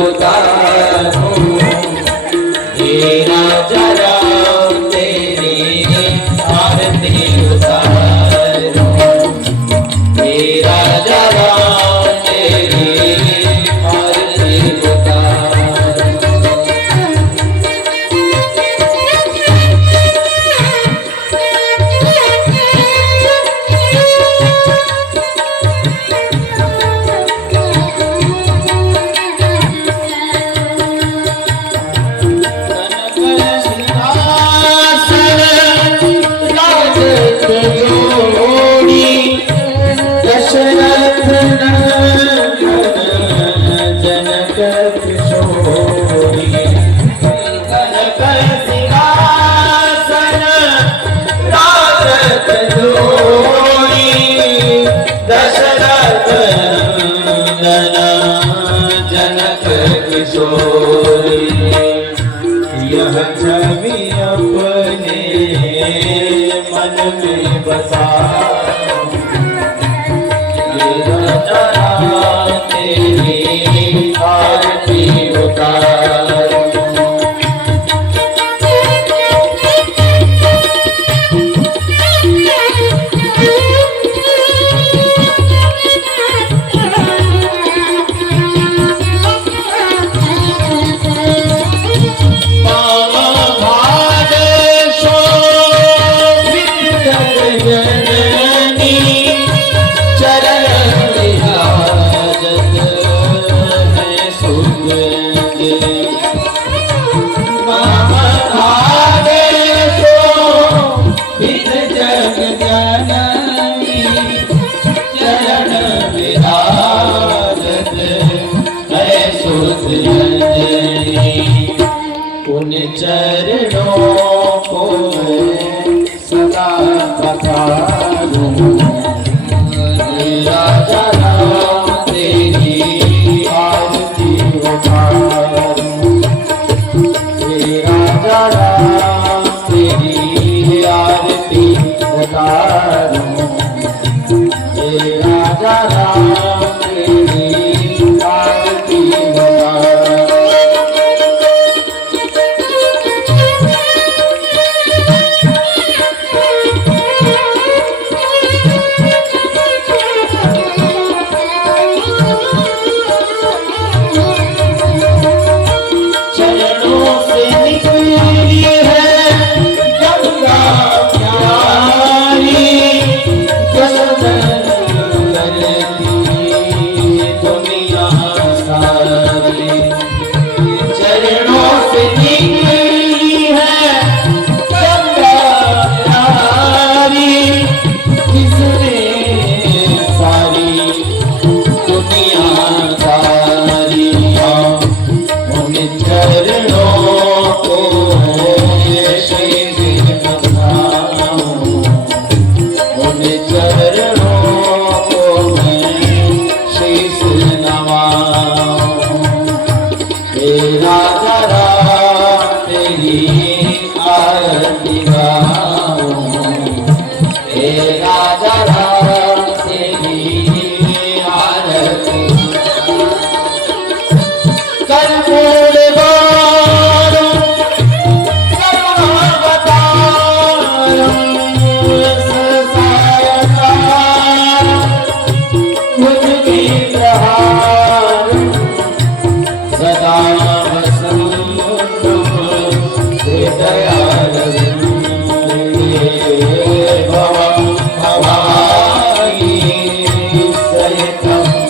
उतारूं, हे राजा राम तेरी आरती उतारूं, हे राजा राम तेरी आरती उतारूं। यह छवि अपने मन में बसा, ये राजा राम तेरी आरती उतारूं। उन चरणों को सदा पखारूं, राजा राम तेरी आरती उतारूं, राजा राम तेरी आरती उतारूं, राजा राम तेरी आरती उतारूं। भवानी सहितं